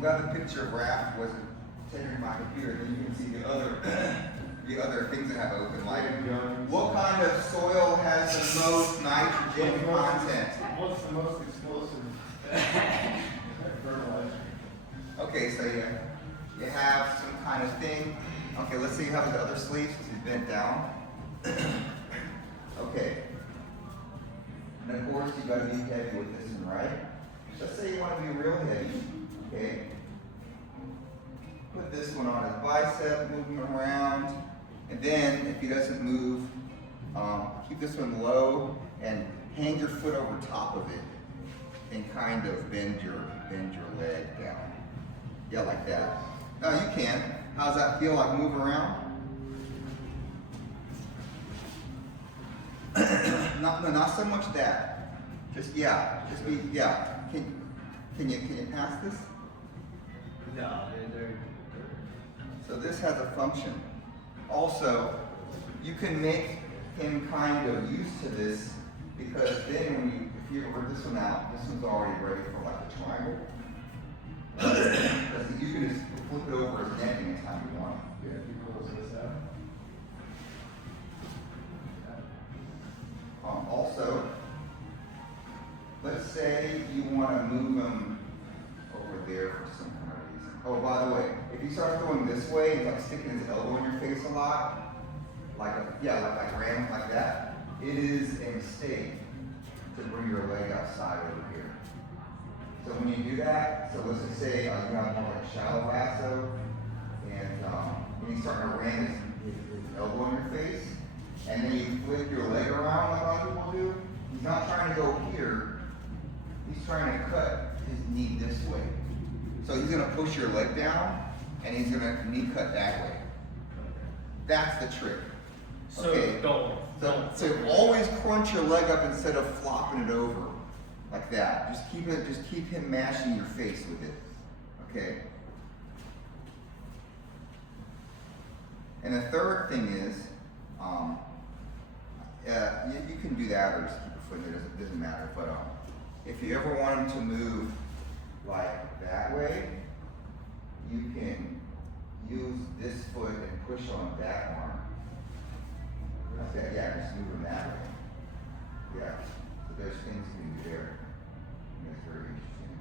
glad the picture of Raph wasn't taken from my computer, then you can see the other things that have open light. What kind of soil has the most nitrogen content? What's the most explosive fertilizer? Okay, so you have some kind of thing. Okay, let's say you have the other sleeve since he's bent down. Okay. And of course you gotta be heavy with this one, right? Let's say you want to be real heavy. Okay. Put this one on his bicep, move him around. And then if he doesn't move, keep this one low and hang your foot over top of it and kind of bend your leg down. Yeah, like that. No, you can. How's that feel? Like move around? Not so much that. Just be yeah. Can you pass this? No, So this has a function. Also, you can make him kind of used to this because then if you work this one out, this one's already ready for like a triangle. Because you can just flip it over as neck anytime you want. Yeah, if you close this out. Also, let's say you want to move him over there for some kind of reason. Oh, by the way, if he starts going this way, he's like sticking his elbow in your face a lot, like ram like that, it is a mistake to bring your leg outside over here. So when you do that, so let's just say you have more like a shallow lasso, and when he's starting to ram his elbow in your face, and then you flip your leg around like a lot of people do, he's not trying to go here, he's trying to cut his knee this way. So he's going to push your leg down, and he's going to knee cut that way. That's the trick. So Okay. So always crunch your leg up instead of flopping it over like that. Just keep him mashing your face with it. Okay. And the third thing is, you can do that or just keep your foot in there. It doesn't matter. But if you ever want him to move like that way, you can use this foot and push on that arm. Okay, yeah, just move him that way. Yeah, so there's things you can do there. That's very interesting.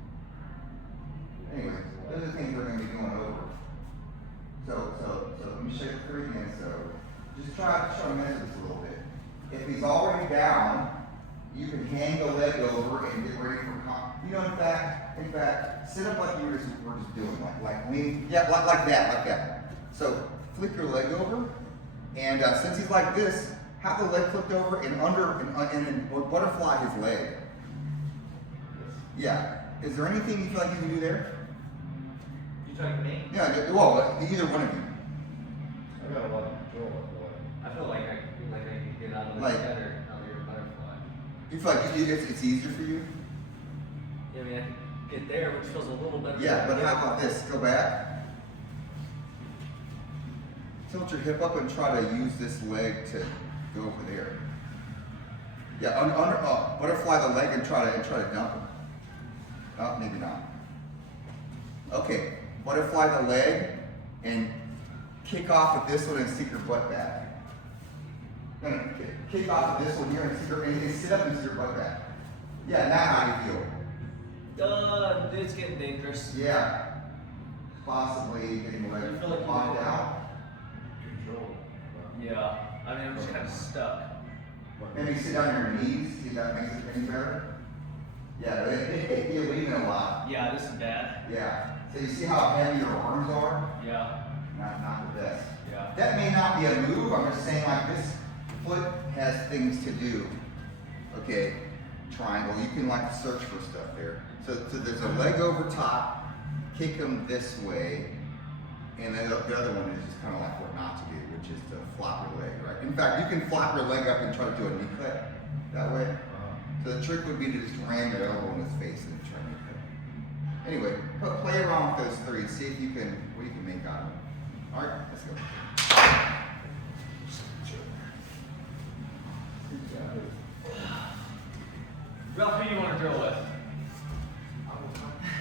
Anyways, those are things we're going to be going over. So let me show you three again. So just try to measure this a little bit. If he's already down, you can hang the leg over and get ready for in fact, sit up like we're just doing, like lean, yeah, like that. So flip your leg over, and since he's like this, have the leg flipped over and then butterfly his leg. Yeah. Is there anything you feel like you can do there? You talking to me? Yeah. Well, either one of you. I got a lot of control of the way. I feel like I could get out of the Like- better out of your butterfly. You feel like it's easier for you? Yeah, I mean, I could get there, which feels a little better. Yeah, but how about this? Go back. Tilt your hip up and try to use this leg to go over there. Yeah, butterfly the leg and try to dump it. Oh, maybe not. Okay, butterfly the leg and kick off at this one and stick your butt back. No, kick off at this one here and sit up and stick your butt back. Yeah, now how do you feel? It's getting dangerous. Yeah, possibly getting the leg I feel like locked out. Control. Yeah, I mean, I'm just kind of stuck. Maybe sit on your knees, see if that makes it any better. Yeah, you're leaning a lot. Yeah, this is bad. Yeah. So you see how heavy your arms are? Yeah, Not the best. yeah. That may not be a move, I'm just saying like this foot has things to do. Okay, triangle, you can like search for stuff there. So there's a leg over top, kick them this way, and then the other one is just kind of like what not to do, which is to flop your leg, right? In fact, you can flop your leg up and try to do a knee cut that way. So the trick would be to just ram your elbow in his face and try to knee cut. Anyway, play around with those three, see if you can, what you can make out of them. All right, let's go. Ralph, who do you want to drill with?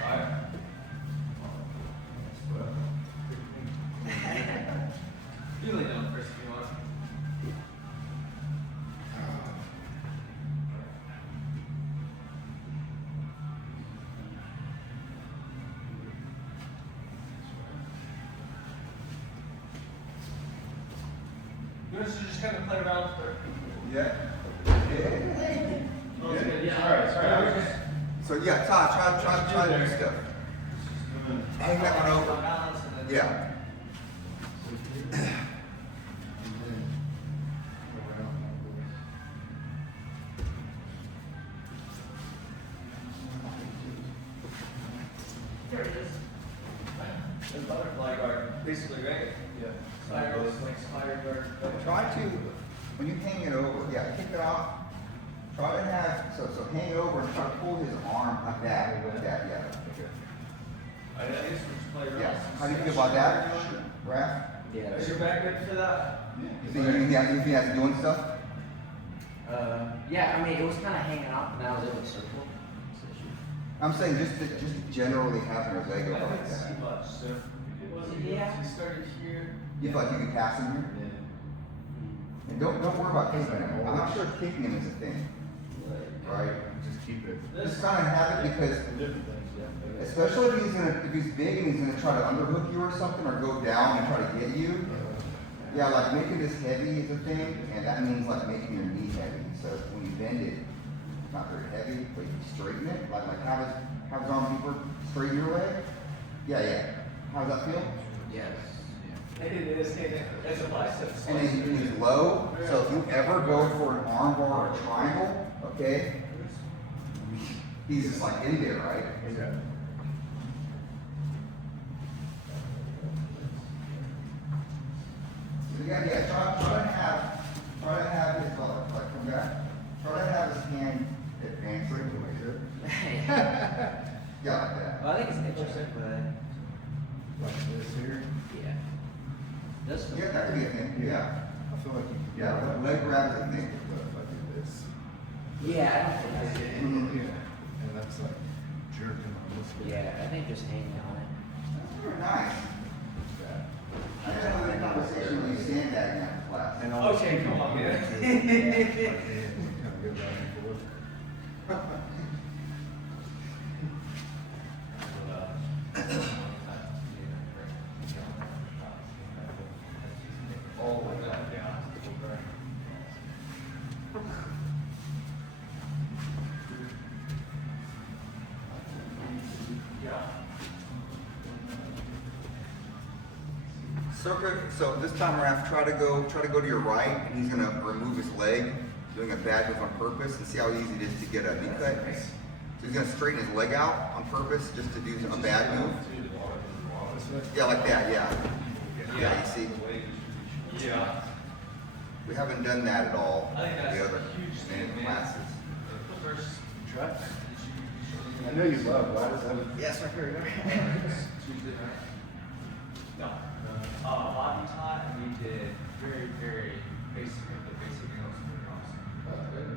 Alright. You guys should just kind of play around with her. Yeah. Oh, it's good, yeah. Sorry. So yeah, Todd, try to do stuff. Hang that one over. Balance and then- Yeah. There it is. The butterfly guard, basically, right? Yeah. Spiral, like spider guard. Try to, when you hang it over, yeah, kick it off. Try to have, so hang over and try to pull his arm like that, yeah. I guess we should play around. Yeah. How do you feel about that, Raph? Yeah. Is your back good for that? You think he has doing stuff? Yeah, I mean, it was kind of hanging out, and I was able to circle. I'm saying just generally having his leg I over think like it's that. too much, so. Yeah. We started here. You feel like you can pass him here? And don't worry about kicking him. I'm not sure if kicking him is a thing, right? Just keep it. Just kind of have it because, Different things, yeah. especially if he's big and he's gonna try to underhook you or something, or go down and try to get you. Yeah, like making this heavy is a thing, and that means like making your knee heavy. So when you bend it, it's not very heavy, but you straighten it, like have his arm deeper, straighten your leg. Yeah. How does that feel? Yes. It is, it's a biceps. And then he's low, so if you ever go for an arm bar or a triangle, okay, he's just like in there, right? Okay. So yeah, try to have his, like, come back, try to have his hand advance like this. Yeah, like that. Well, I think it's interesting, but Like this here. yeah. This Yeah, that could be a thing, yeah. I feel like you can. Yeah, leg grab is a thing. But if I do this. Yeah, I don't think that's it. Yeah. And that's like jerking on this. way. Yeah, I think just hanging on it. That's very nice. That. I just had a conversation when you stand that in that class. And I'll Okay, come on, man. Kind of go back and forth. All the way down. So this time around, try to go to your right, and he's gonna remove his leg, doing a bad move on purpose, and see how easy it is to get a knee cut. So he's gonna straighten his leg out on purpose, just to do a bad move. Yeah, like that, yeah. Yeah, you see? Yeah. We haven't done that at all. I think that's The other a huge thing, man. classes. First, Try. I know you love ladders. Yes, right here. Tuesday night. No. Bobby taught, and we did very, very basic, the basic notes for cross.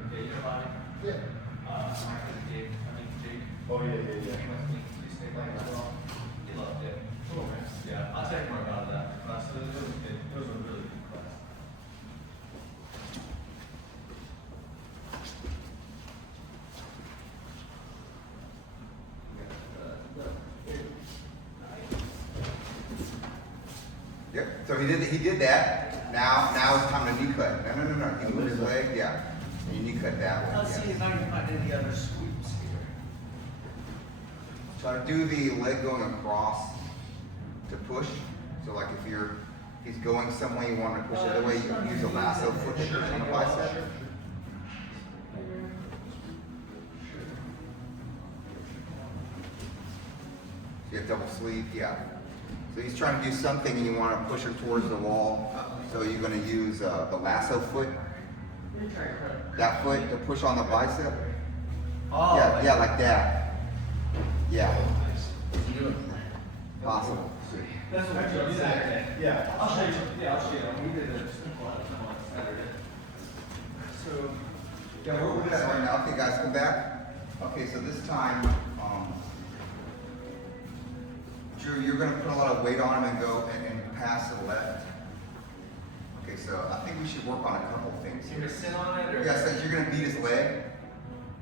Yeah, you know Bobby? Yeah. Mike and Jake, Jake. Oh, yeah. Tuesday night as well. He loved it. Oh, man. Yeah, I'll tell you more about that class. It was good. It was a really good class. Yep, so he did that. Now it's time to knee cut. No. He moved his leg, yeah. And you knee cut that way. Let's see Yeah. if I can find any other sweeps here. Try to do the leg going across to push. So like if he's going some way, you want him to push the other way, you use a lasso foot to push on the bicep. You have double sleeve, yeah. So he's trying to do something and you want to push him towards the wall. So you're going to use the lasso foot, that foot to push on the bicep. Oh, Yeah, like that. Yeah, possible. That's what we did Saturday. Yeah. I'll show you. Yeah, I'll show you. We did a simple on Saturday. So, Yeah, we're at right now. Okay, guys, come back. Okay, so this time, Drew, you're gonna put a lot of weight on him and go and pass to the left. Okay, so I think we should work on a couple things you're gonna here. sit on it, or? Yeah, so you're gonna beat his leg.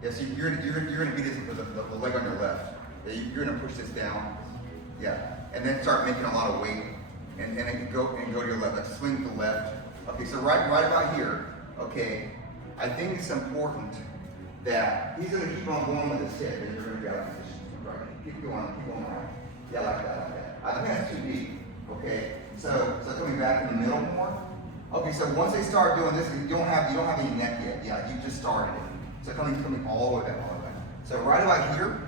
Yes, you're gonna beat the leg on your left. Yeah, you're gonna push this down. Yeah, and then start making a lot of weight, and then go to your left. Like swing to the left Okay, so right about here, okay, I think it's important that he's gonna keep on going with his hip, and you're gonna be out of position, right? Keep going around. Yeah, like that. I think that's too deep, okay? So coming back in the middle more. Okay, so once they start doing this, you don't have any neck yet. Yeah, you just started it. So coming all the way back, all the way back. So right about here,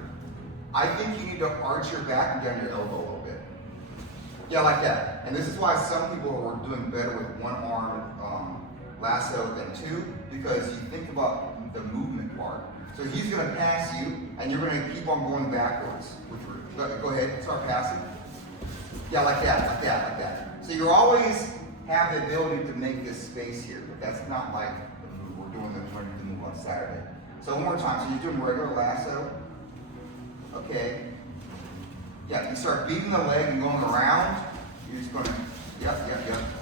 I think you need to arch your back and down your elbow a little bit. Yeah, like that. And this is why some people are doing better with one arm lasso than two, because you think about the movement part. So he's gonna pass you, and you're gonna keep on going backwards. Go ahead, start passing. Yeah, like that. So you always have the ability to make this space here, but that's not like the move we're doing the move on Saturday. So one more time, so you're doing regular lasso. Okay. Yeah, you start beating the leg and going around. You're just gonna, yep.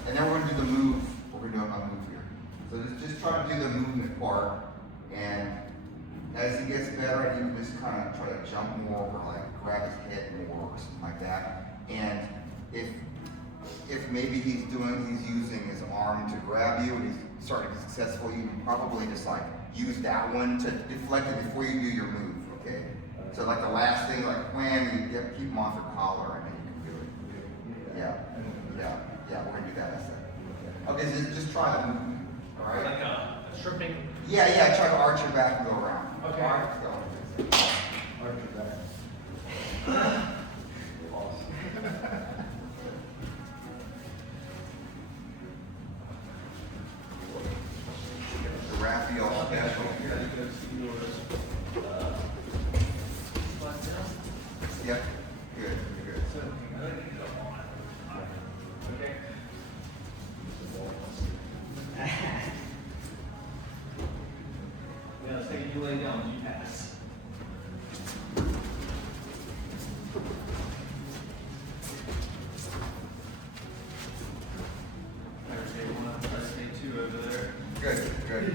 And then we're gonna do the move. We're gonna do a move here. So just try to do the movement part, and as he gets better, you can just kind of try to jump more, or like grab his head more, or something like that. And if maybe he's using his arm to grab you and he's starting to be successful, you can probably just like use that one to deflect it before you do your move, okay? So like the last thing, like wham, you keep him off your collar and then you can do it. Yeah, we're gonna do that in a second. Okay, just try the movement, all right? Like a stripping. Yeah, try to arch your back and go around. Okay. All right, go. Arch your back. The Raphael special. Yep, good. Okay. Yeah, so you lay down, you pass. Thursday one, Thursday two over there. Good. Okay.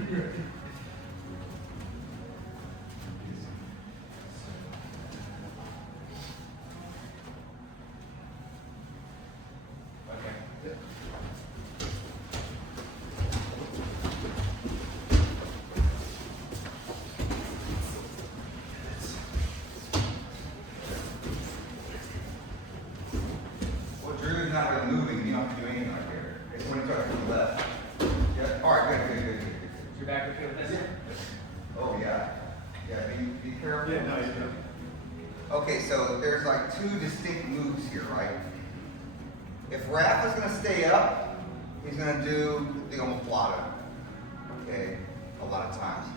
Well, Drew's not really moving, you don't have to do anything right here. It's when he starts to the left. Yeah, all right, good. Is your back okay with this? Oh, yeah. Yeah, be careful. Yeah, no, you don't. Okay, so there's like two distinct moves here, right? If Raph is gonna stay up, he's gonna do the omoplata. Okay, a lot of times.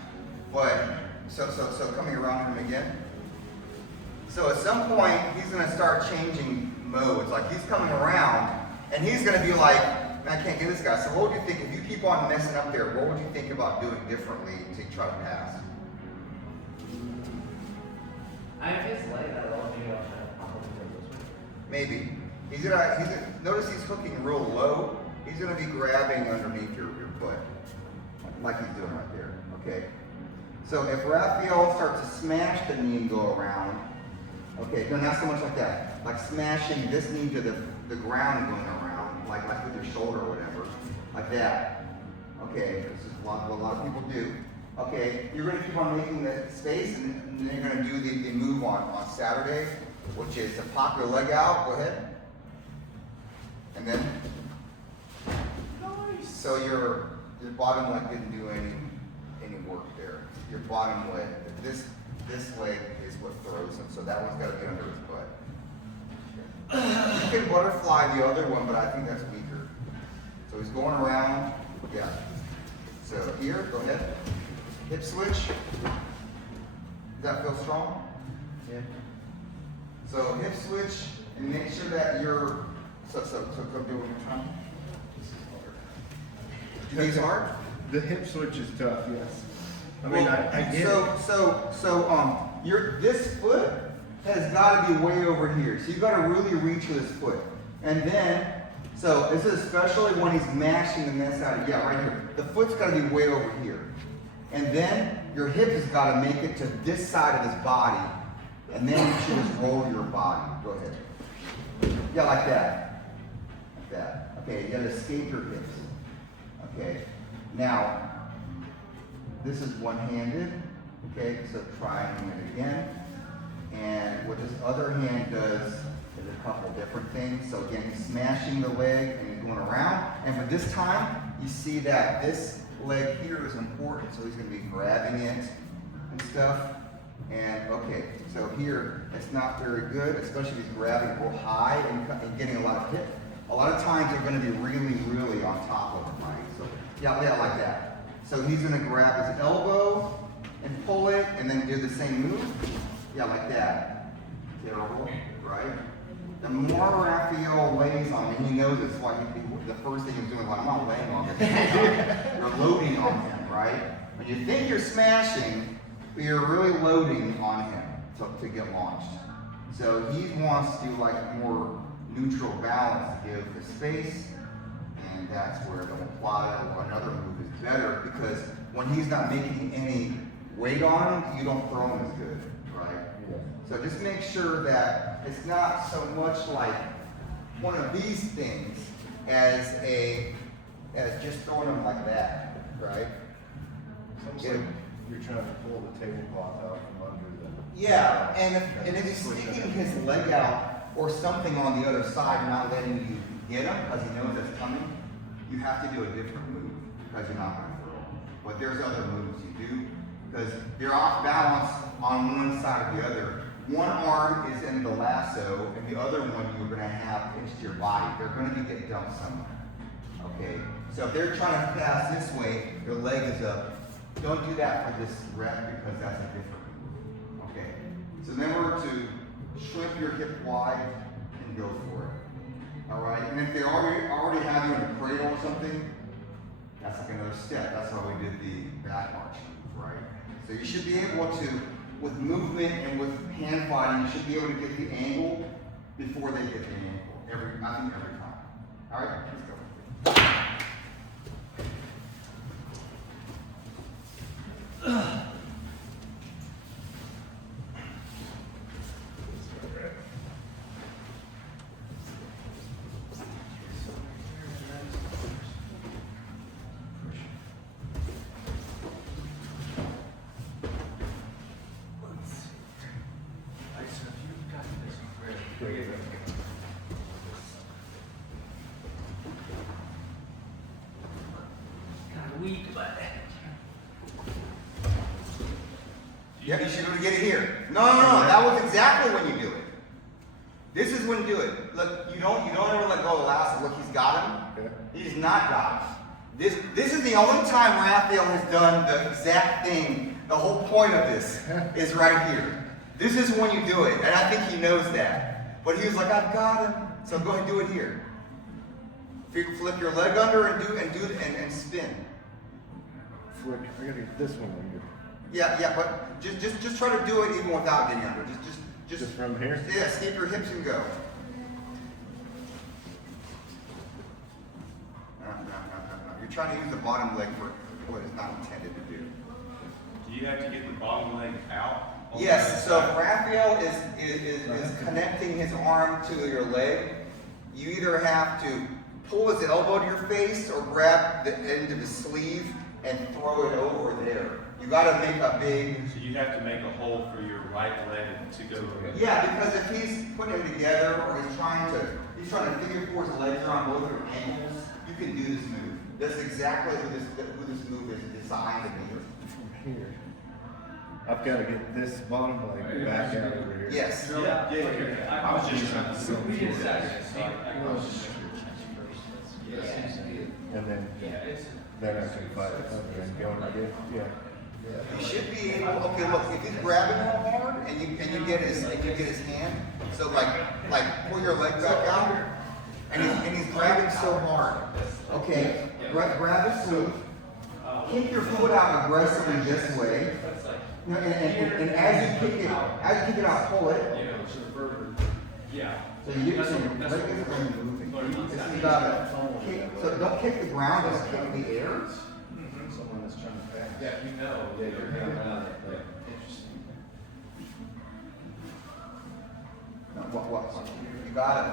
But, so coming around him again. So at some point, he's gonna start changing modes. Like he's coming around, and he's gonna be like, man, I can't get this guy. So what would you think, if you keep on messing up there, what would you think about doing differently to try to pass? If it's light at all, maybe I'll try to pop up and go this way. Maybe. Notice he's hooking real low. He's gonna be grabbing underneath your foot, like he's doing right there, okay? So if Raphael starts to smash the knee and go around, okay, no, not so much like that. Like smashing this knee to the ground and going around, like with your shoulder or whatever, like that. Okay, this is what a lot of people do. Okay, you're gonna keep on making the space, and then you're gonna do the move on Saturday, which is to pop your leg out. Go ahead. And then, so your bottom leg didn't do any work there. Your bottom leg, this leg is what throws him. So that one's got to be under his butt. You can butterfly the other one, but I think that's weaker. So he's going around. Yeah. So here, go ahead. Hip switch. Does that feel strong? Yeah. So hip switch, and make sure that you're. So come do it one more time. You think it's hard? The hip switch is tough, yes. I mean, I get it. This foot has got to be way over here. So you've got to really reach with this foot. And then, so this is especially when he's mashing the mess out of, yeah, right here. The foot's got to be way over here. And then your hip has got to make it to this side of his body. And then you should just roll your body. Go ahead. Yeah, like that. Like that. Okay, you got to escape your hips. Okay, now, this is one-handed, okay, so trying it again. And what this other hand does is a couple different things. So again, he's smashing the leg and he's going around. And for this time, you see that this leg here is important. So he's going to be grabbing it and stuff. And okay, so here, it's not very good, especially if he's grabbing real high and getting a lot of hit. A lot of times they're going to be really, really on top of it, right? So yeah, like that. So he's going to grab his elbow and pull it and then do the same move. Yeah, like that. Terrible, right? The more Raphael lays on him, he knows it's why the first thing he's doing is like, I'm not laying on him. You're loading on him, right? When you think you're smashing, but you're really loading on him to get launched. So he wants to do like more neutral balance to give the space, and that's where the plata or another move is better, because when he's not making any weight on him, you don't throw him as good, right? So just make sure that it's not so much like one of these things as just throwing them like that, right? Sounds like you're trying to pull the tablecloth out from under the. Yeah, and if he's sticking his leg out or something on the other side, not letting you get him because he knows that's coming, you have to do a different move because you're not going to throw him. But there's other moves you do, because you're off balance on one side or the other. One arm is in the lasso, and the other one you're going to have pinched to your body. They're going to get dumped somewhere. Okay? So if they're trying to pass this way, your leg is up. Don't do that for this rep because that's a different move. Okay? So remember to shrink your hip wide and go for it. All right? And if they already have you in a cradle or something, that's like another step. That's how we did the back arch move, right? So you should be able to, with movement and with hand fighting, you should be able to get the angle before they get the ankle. I think every time. All right? Let's go. Weak, but. Yeah, you should be able to get it here. No, that was exactly when you do it. This is when you do it. Look, you don't ever let go of the lasso. Look, he's got him. Okay. He's not got him. This is the only time Raphael has done the exact thing. The whole point of this is right here. This is when you do it, and I think he knows that. But he was like, I've got him, so go ahead and do it here. Flip your leg under and spin. Flick. I gotta get this one under. Yeah, but just try to do it even without getting under. Just from here? Yeah, escape your hips and go. No. You're trying to use the bottom leg for what it's not intended to do. Do you have to get the bottom leg out? Yes, so if Raphael is connecting his arm to your leg, you either have to pull his elbow to your face or grab the end of his sleeve and throw it over there. You gotta make a big. So you have to make a hole for your right leg to go. Yeah, because if he's putting them together or he's trying to figure four his legs are on both your ankles, you can do this move. That's exactly who this move is designed to be. From here. I've got to get this bottom leg back out over here. Yes. Yeah. I was just trying to. We did second, so I was just. And then I can fight it under and go again. Yeah. You should be able. Okay, look. If he's grabbing real hard and you get his hand, so like pull your leg back out, and he's grabbing so hard. Okay, grab his foot. Kick your foot out aggressively this way. And as you kick it out, pull it. Yeah. So you get some leg is moving. This is about a kick. So don't kick the ground, just kick the air. Someone that's trying to pass. Yeah, you know. Yeah, you're coming out of that. Interesting. No, what? You gotta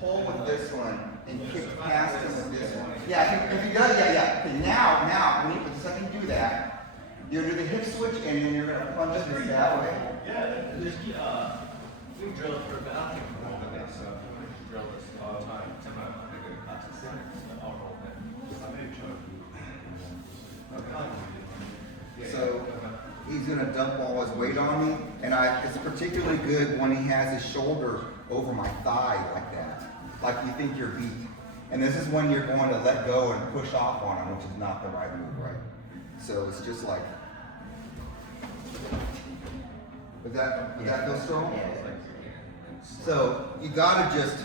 pull with this one and kick past him with this one. Yeah, if he does, yeah. Okay, now, when you, the second you do that, you're gonna do the hip switch and then you're gonna punch this that way. Yeah, just we can drill it for a bit. I don't think we're rolling this, so we can drill this all the time. Some of my good classes, so I'll roll it. So he's gonna dump all his weight on me, and it's particularly good when he has his shoulder over my thigh like that, like you think you're beat. And this is when you're going to let go and push off on him, which is not the right move, right? So it's just like, would that feel strong? So you gotta just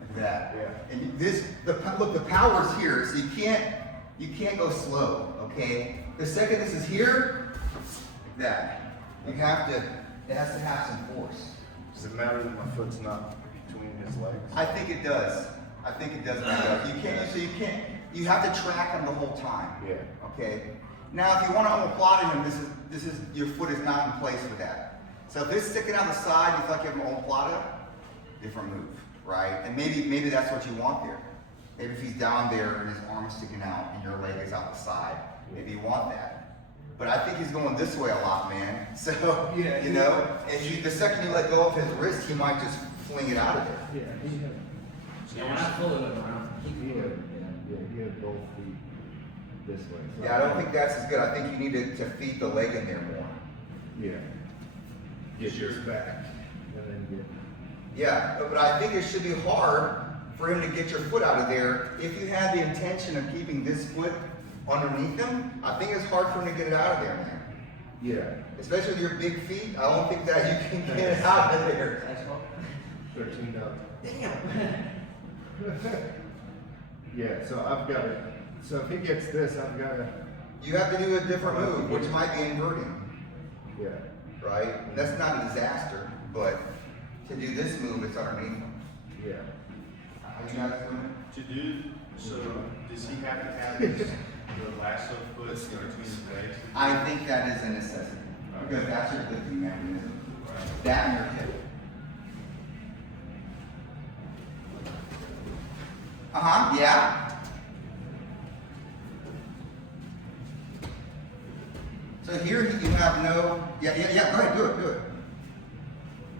like that. Yeah. And look, the power's here, so you can't go slow, okay? The second this is here, like that, it has to have some force. Does it matter that my foot's not between his legs? I think it does. I think it does matter. You have to track him the whole time. Yeah. Okay? Now, if you want to omoplata him, your foot is not in place for that. So if it's sticking out the side, you feel like you have an omoplata, different move, right? And maybe that's what you want there. Maybe if he's down there and his arm is sticking out and your leg is out the side, maybe you want that. But I think he's going this way a lot, man. So, Yeah, you know, and the second you let go of his wrist, he might just fling it out of there. Yeah, when I pull it around, keep He it had, moving. he had both feet this way. So Yeah, I don't think that's as good. I think you need to feed the leg in there more. Yeah. Get yours back and then get. Yeah, but I think it should be hard for him to get your foot out of there. If you have the intention of keeping this foot underneath him, I think it's hard for him to get it out of there, man. Yeah. Especially with your big feet, I don't think that you can get it out of there. Size 12? 13 up. Damn. Yeah, so I've got it. So if he gets this, I've got to. You have to do a different move, which might be inverting, Yeah. right? And that's not a disaster, but to do this move, it's underneath him. Yeah. How you guys doing To do, so does he have to have his, the lasso foot in between his legs? I think that is a necessity, because that's your lifting mechanism. That and your hip. Yeah. So here you have no, yeah, go ahead, do it.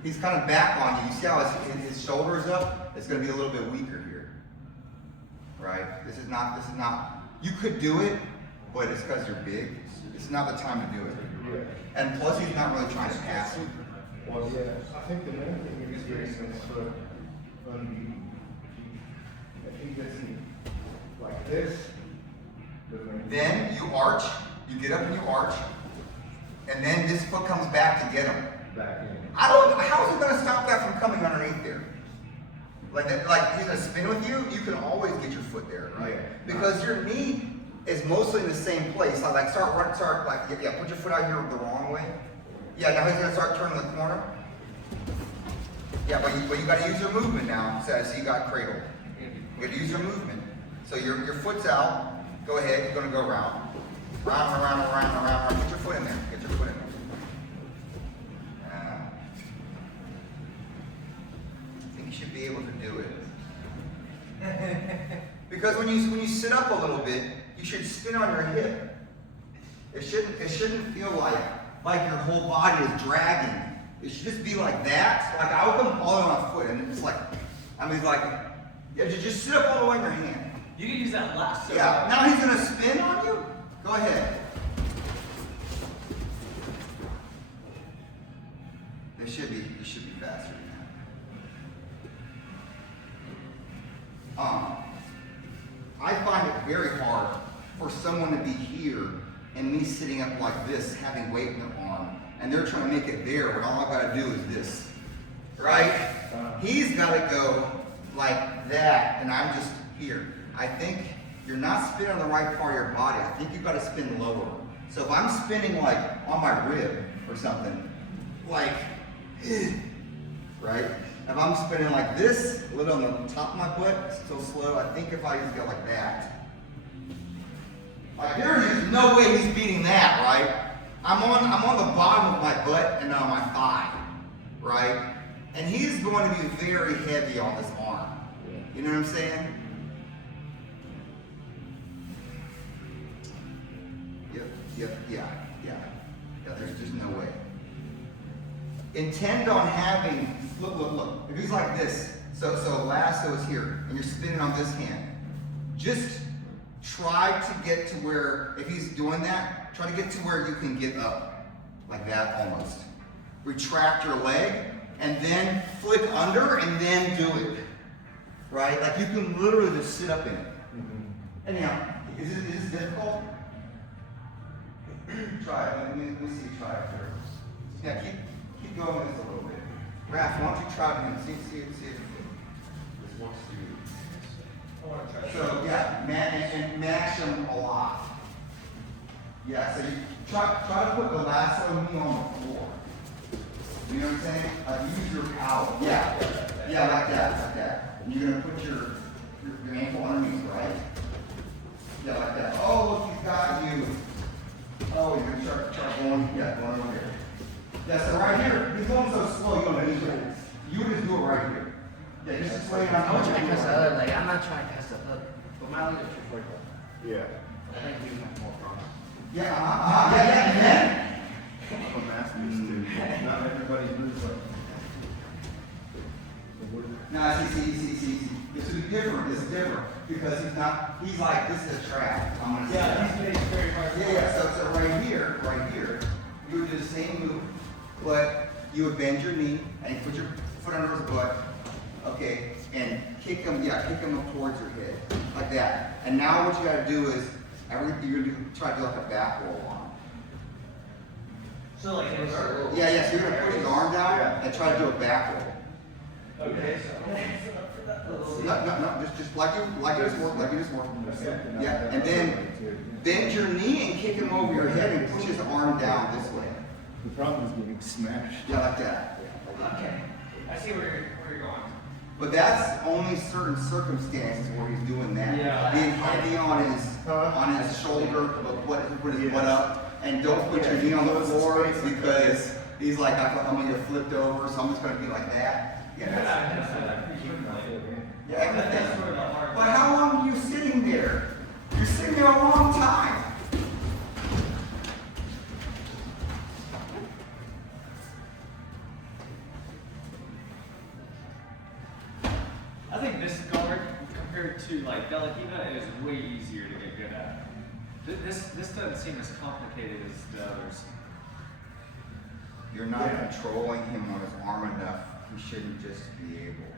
He's kind of back on you. You see how his shoulder's up? It's gonna be a little bit weaker here. Right? This is not, you could do it, but it's because you're big. It's not the time to do it. Yeah. And plus he's not really trying to pass you. Well, yeah, I think the main thing is getting his foot unbeaten. If he gets it like this, Then you arch, you get up and you arch, and then this foot comes back to get him. back in. How is it gonna stop that from coming underneath there? Like he's gonna spin with you, you can always get your foot there, right? Yeah. Because your knee is mostly in the same place. Put your foot out here the wrong way. Yeah, now he's gonna start turning the corner. Yeah, but you gotta use your movement now, so you got cradled. You gotta use your movement. So your foot's out, go ahead, you're gonna go around. Round. Get your foot in there, get your foot in there. I think you should be able to do it. Because when you sit up a little bit, you should spin on your hip. It shouldn't feel like your whole body is dragging. It should just be like that. Like I would come all the way on my foot, and it's like, just sit up all the way in your hand. You can use that lasso. Yeah. Now he's gonna spin on you. Go ahead. It should be faster than that. I find it very hard for someone to be here and me sitting up like this, having weight in their arm, and they're trying to make it there when all I gotta do is this. Right? He's gotta go like that, and I'm just here. I think you're not spinning on the right part of your body. I think you've got to spin lower. So if I'm spinning like on my rib or something, like, right? If I'm spinning like this, a little on the top of my butt, still slow, I think if I just go like that. Like there's no way he's beating that, right? I'm on the bottom of my butt and on my thigh, right? And he's going to be very heavy on this arm. You know what I'm saying? Yep, yeah. There's just no way. Intend on having, look. If he's like this, so lasso is here, and you're spinning on this hand. Just try to get to where, if he's doing that, try to get to where you can get up. Like that almost. Retract your leg, and then flick under, and then do it. Right? Like you can literally just sit up in it. Anyhow, is this difficult? Try it. Let me see you try it first. Yeah, keep going with this a little bit. Raph, why don't you try it and see if this works for you. I want to try. So yeah, and mash them a lot. Yeah, so you try to put the lasso knee on the floor. You know what I'm saying? Use your power. Yeah, like that. And you're gonna put your ankle underneath, right? Yeah, like that. Oh, look, he's got you. Oh, you're gonna start going over here. Yeah, so right here, he's going so slow, you don't need it. You would just do it right here. Yeah, just lay it on. I want you to cast the other leg. I'm not trying to cast the hook. But my leg is too quick. Yeah. I think we have more problems. Yeah, and then. I'm a master too. Not everybody moves like. No, see. This is different. Because he's like, this is a trap. I'm gonna say He's very hard. so right here, you would do the same move, but you would bend your knee and you put your foot under his butt, okay, and kick him up towards your head, like that. And now what you gotta do is, you're gonna try to do like a back roll on him. So like this. Yeah, so you're gonna push his arm down and try to do a back roll. Okay. No, just like you just worked. Yeah, and then bend your knee and kick him over your head and push his arm down this way. The problem is getting smashed. Yeah, like that. Okay. I see where you're going. But that's only certain circumstances where he's doing that. Yeah. Being heavy on his shoulder, put his butt up, and don't put your knee on the floor because he's like, I'm gonna get flipped over, so I'm just gonna be like that. Yeah, everything. But how long are you sitting there? You're sitting there a long time. I think this guard compared to like Bellahina is way easier to get good at. This doesn't seem as complicated as the others. You're not controlling him on his arm enough. He shouldn't just be able.